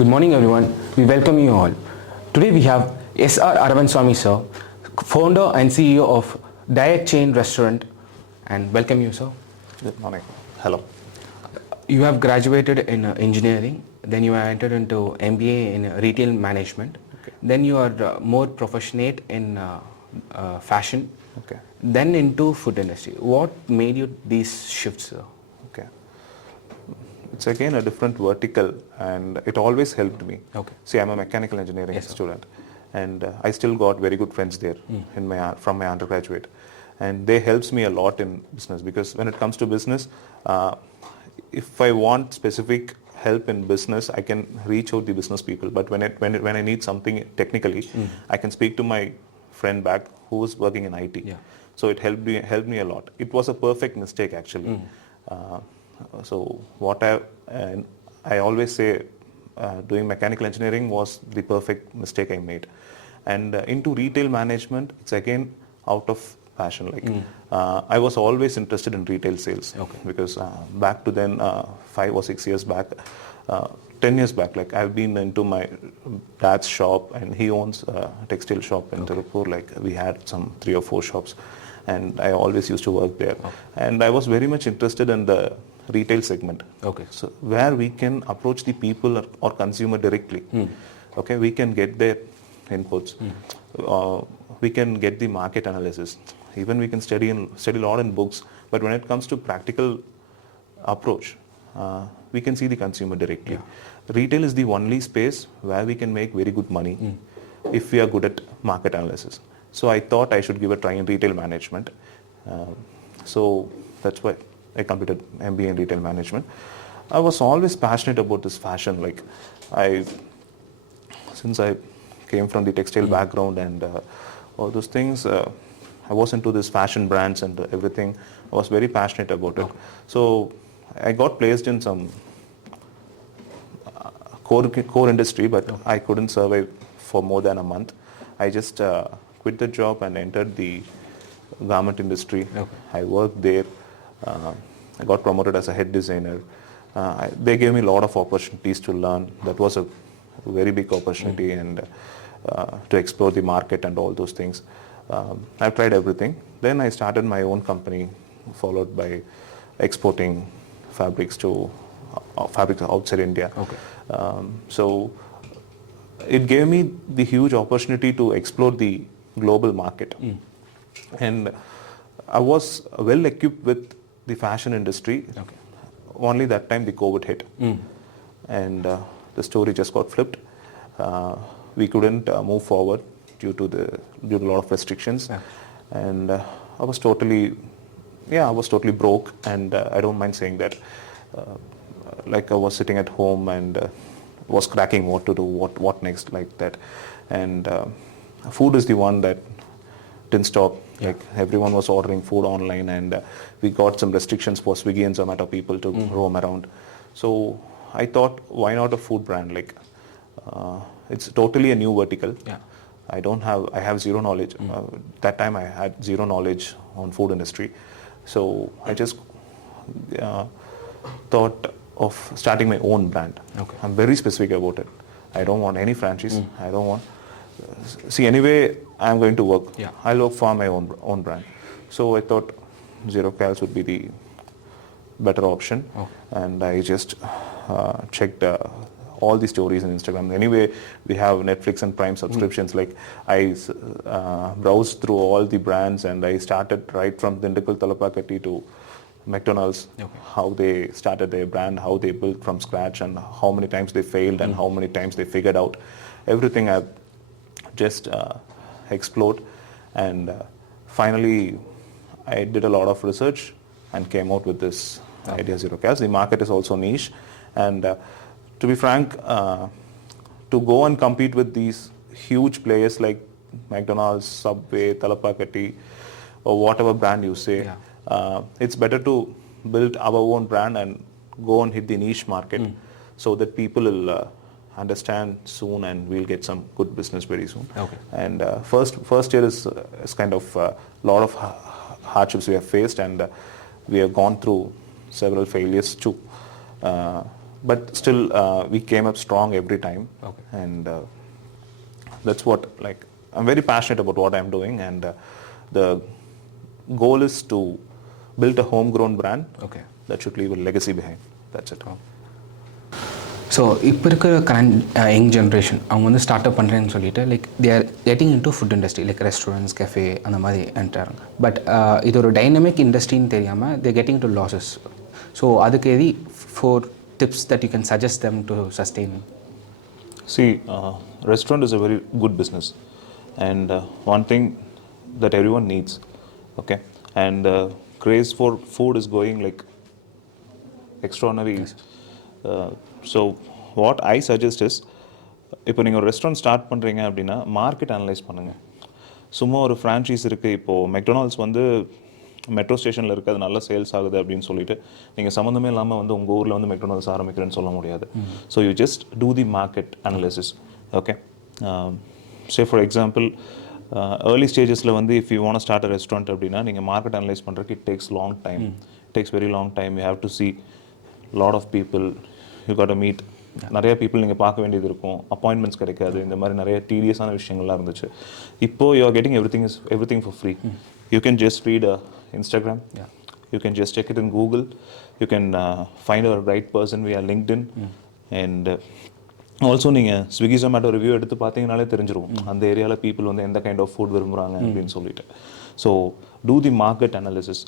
Good morning everyone, we welcome you all. Today we have ARVIND Swami sir, founder and CEO of Diet Chain Restaurant, and welcome you sir. Good morning. Hello. You have graduated in engineering, then you have entered into MBA in retail management, then you are more proficient in fashion, then into food industry. What made you these shifts sir? Okay. It's again a different vertical and it always helped me. See, I'm a mechanical engineering student and I still got very good friends there from my undergraduate, and they helps me a lot in business, because when it comes to business, if I want specific help in business, I can reach out the business people, but when I need something technically, I can speak to my friend back who is working in IT. So it helped me a lot. It was a perfect mistake actually. So what I always say, doing mechanical engineering was the perfect mistake I made. And into retail management, it's again out of passion. I was always interested in retail sales, because back to then, 5 or 6 years back, 10 years back, I've been into my dad's shop, and he owns a textile shop in Tirupur. We had some 3 or 4 shops, and I always used to work there. And I was very much interested in the retail segment. So where we can approach the people or consumer directly. We can get their inputs. We can get the market analysis. Even we can study a lot in books. But when it comes to practical approach, we can see the consumer directly. Retail is the only space where we can make very good money if we are good at market analysis. So I thought I should give a try in retail management. So that's why I completed MBA in retail management. I was always passionate about this fashion. Since I came from the textile background and all those things, I was into this fashion brands and everything. I was very passionate about it. So I got placed in some core industry, but I couldn't survive for more than a month. I just quit the job and entered the garment industry. I worked there. I got promoted as a head designer. They gave me a lot of opportunities to learn. That was a very big opportunity, and to explore the market and all those things. I've tried everything. Then I started my own company, followed by exporting fabrics outside India. So it gave me the huge opportunity to explore the global market. And I was well equipped with the fashion industry. Only that time the COVID hit. And the story just got flipped. We couldn't move forward due to a lot of restrictions. And I was totally broke, and I don't mind saying that. I was sitting at home and was cracking what to do, what next, like that. And food is the one that didn't stop. Everyone was ordering food online, and we got some restrictions for Swiggy and Zomato people to roam around. So I thought, why not a food brand? It's totally a new vertical. I have zero knowledge. That time I had zero knowledge on food industry. So I just thought of starting my own brand. I'm very specific about it. I don't want any franchise. I don't want... See, anyway, I'm going to work. I'll look for my own brand. So I thought Zero Cals would be the better option. And I just checked all the stories on Instagram. Anyway, we have Netflix and Prime subscriptions. I browsed through all the brands, and I started right from Dindukal Talapakatti to McDonald's, how they started their brand, how they built from scratch, and how many times they failed and how many times they figured out. Everything I've just explored, and finally I did a lot of research and came out with this idea, Zero Cals. The market is also niche, and to be frank, to go and compete with these huge players like McDonald's, Subway, Talapakatti, or whatever brand you say, it's better to build our own brand and go and hit the niche market, so that people will understand soon, and we'll get some good business very soon. And first year is kind of a lot of hardships we have faced, and we have gone through several failures too. but still we came up strong every time. Okay. And that's what, like, I'm very passionate about what I'm doing, and the goal is to build a homegrown brand that should leave a legacy behind. That's it. So இப்போ இருக்கிற current young generation அவங்க வந்து start up பண்ணுறேன்னு சொல்லிட்டு like they are getting in to food industry like restaurants cafe அந்த மாதிரி என்ட்ராங்க. But இது ஒரு டைனமிக் இண்டஸ்ட்ரின்னு தெரியாமல் they getting to losses. So அதுக்கு எது 4 tips that you can suggest them to sustain? See, restaurant is a very good business, and one thing that everyone needs, okay, and craze for food is going like extraordinary. Yes. So what I suggest is, இப்போ நீங்கள் ஒரு restaurant start பண்ணுறீங்க அப்படின்னா market analyse பண்ணுங்கள். சும்மா ஒரு franchise இருக்குது, இப்போது மெக்டொனால்ட்ஸ் வந்து மெட்ரோ ஸ்டேஷனில் இருக்குது, அது நல்ல சேல்ஸ் ஆகுது அப்படின்னு சொல்லிட்டு நீங்கள் சம்மந்தமே இல்லாமல் வந்து உங்கள் ஊரில் வந்து மெக்டொனால்ட்ஸ் ஆரம்பிக்கிறேன்னு சொல்ல முடியாது. So you just do the market analysis. Okay, say for example early ஸ்டேஜஸில் வந்து if you want start a restaurant அப்படின்னா நீங்கள் மார்க்கெட் அனலைஸ் பண்ணுறதுக்கு it takes long time. It takes very long time. You have to see lot of people, you got to meet நிறைய people நீங்கள் பார்க்க வேண்டியது இருக்கும், அப்பாயின்மெண்ட்ஸ் கிடைக்காது, இந்த மாதிரி நிறைய டீடியஸான விஷயங்கள்லாம் இருந்துச்சு. இப்போது you are getting everything for free. You can just read Instagram. Yeah. You can just check it in Google. You can find a right person via LinkedIn. And also நீங்கள் ஸ்விக்கி ஜொமேட்டோ ரிவ்யூ எடுத்து பார்த்தீங்கனாலே தெரிஞ்சிருக்கும் அந்த ஏரியாவில் people வந்து எந்த kind of food விரும்புகிறாங்க அப்படின்னு சொல்லிட்டு. So do the market analysis.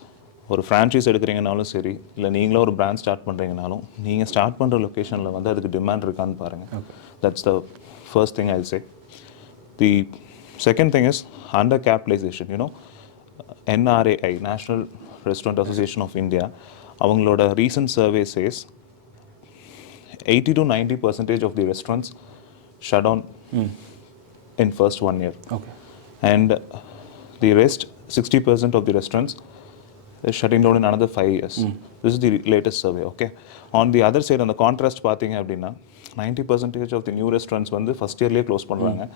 ஒரு ஃப்ரான்ச்சைஸ் எடுக்கிறீங்கனாலும் சரி, இல்லை நீங்களும் ஒரு பிராண்ட் ஸ்டார்ட் பண்ணுறீங்கனாலும் நீங்கள் ஸ்டார்ட் பண்ணுற லொக்கேஷனில் வந்து அதுக்கு டிமாண்ட் இருக்கான்னு பாருங்கள். That's the first thing I will say. The second thing is under capitalisation. You know, NRAI, National Restaurant Association of India, அவங்களோட recent survey says 80 to 90% of the restaurants shut down in first 1 year. Okay. And the rest 60% of the restaurants is shutting down in another 5 years. This is the latest survey. Okay. On the other side, on the contrast பார்த்தீங்க அப்படின்னா 90% of the new restaurants வந்து first இயர்லேயே close பண்ணுறாங்க.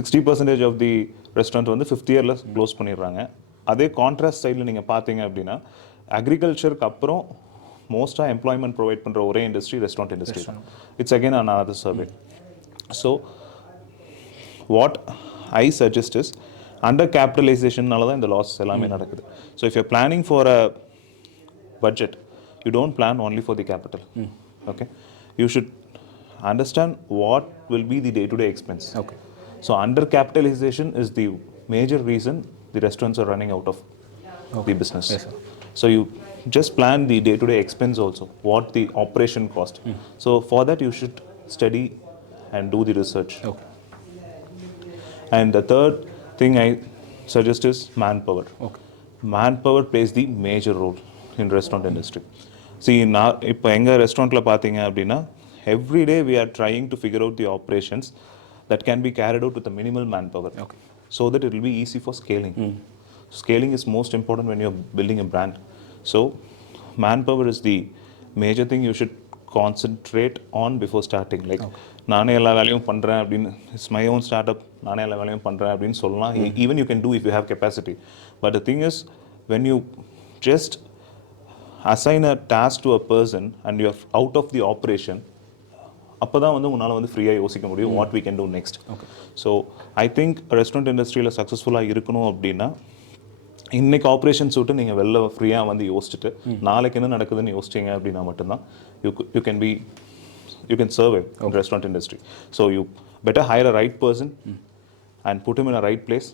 60% of the restaurant வந்து 5th இயரில் close பண்ணிடுறாங்க. அதே contrast சைடில் நீங்கள் பார்த்தீங்க அப்படின்னா அக்ரிகல்ச்சருக்கு அப்புறம் மோஸ்ட்டாக எம்ப்ளாய்மெண்ட் ப்ரொவைட் பண்ணுற ஒரே இண்டஸ்ட்ரி ரெஸ்டாரண்ட் இண்டஸ்ட்ரி தான். It's again another survey. So what I suggest is, under கேபிட்டலைசேஷன்னால தான் இந்த லாஸ் எல்லாமே நடக்குது. So if your planning for a budget, you don't plan only for the capital. Okay, you should understand what will be the day to day expense. Okay, so under capitalisation is the major reason the restaurants are running out of the business. Yes, so you just plan the day-to-day expense also, what the operation cost. So for that you should study and do the research. Okay. And the third thing I suggest is manpower. Okay. Manpower plays the major role in restaurant industry. See, இப்போ எங்கள் ரெஸ்டாரண்ட்டில் பார்த்தீங்க அப்படின்னா every day we are trying to figure out the operations that can be carried out with a minimal manpower. Okay. So that it will be easy for scaling. Scaling is most important when you're building a brand. So manpower is the major thing you should concentrate on before starting. Like, நானே எல்லா வேலையும் பண்ணுறேன் அப்படின்னு, it's my own start up, நானே எல்லா வேலையும் பண்ணுறேன் அப்படின்னு சொல்லலாம். Even you can do if you have capacity. But the thing is, when you just assign a task to a person and you're out of the operation, அப்போ தான் வந்து உன்னால் வந்து ஃப்ரீயாக யோசிக்க முடியும் what we can do next. So I think restaurant இண்டஸ்ட்ரியில் சக்ஸஸ்ஃபுல்லாக இருக்கணும் அப்படின்னா இன்றைக்கி ஆப்ரேஷன்ஸ் விட்டு நீங்கள் வெளில ஃப்ரீயாக வந்து யோசிச்சுட்டு நாளைக்கு என்ன நடக்குதுன்னு யோசிச்சிங்க அப்படின்னா மட்டும்தான் you can serve in restaurant industry. So you better hire a right person and put him in a right place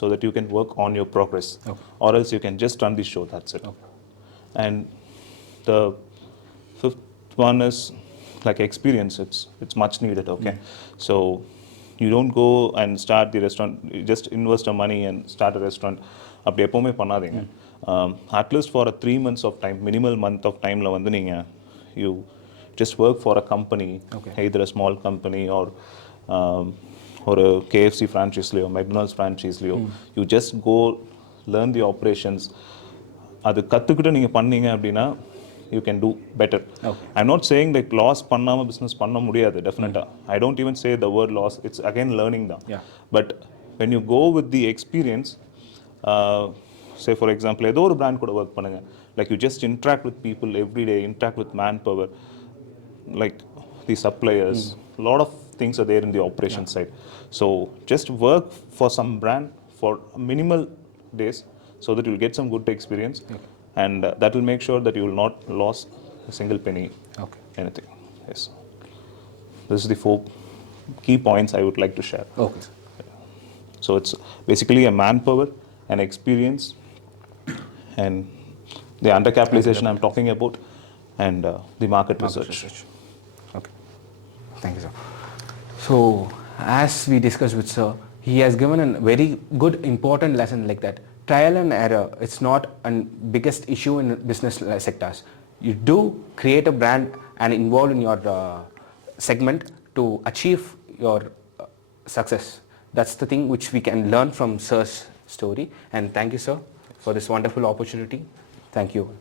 so that you can work on your progress. Or else you can just run the show, that's it. And the fifth one is like experience. It's much needed. Okay. So you don't go and start the restaurant, you just invest the money and start a restaurant. அப்படி எப்போவுமே பண்ணாதீங்க. At least for 3 months of time, minimal month of டைமில் வந்து நீங்கள் you just work for a company, either a small company or ஒரு KFC ஃப்ரான்ச்சைஸ்லையோ McDonald's ஃப்ரான்ச்சைஸ்லையோ, you just go learn the operations. அது கற்றுக்கிட்டு நீங்கள் பண்ணீங்க அப்படின்னா you can do better. I'm not saying like loss பண்ணாம business பண்ண முடியாது, definitely. I don't even say the word loss, it's again learning தான். But when you go with the experience, say for example ஏதோ ஒரு brand கூட work பண்ணுங்க, like you just interact with people every day, interact with manpower, like the suppliers, a lot of things are there in the operation side. So just work for some brand for minimal days so that you'll get some good experience, and that will make sure that you will not lose a single penny, anything. Yes. This is the 4 key points I would like to share. Okay. So it's basically a manpower, an experience, and the undercapitalization I'm talking about, and the market research. Okay. Thank you, sir. So, as we discussed with sir, he has given a very good, important lesson like that. Trial and error, it's not a biggest issue in business sectors. You do create a brand and involve in your segment to achieve your success. That's the thing which we can learn from sir's story. And thank you, sir, for this wonderful opportunity. Thank you.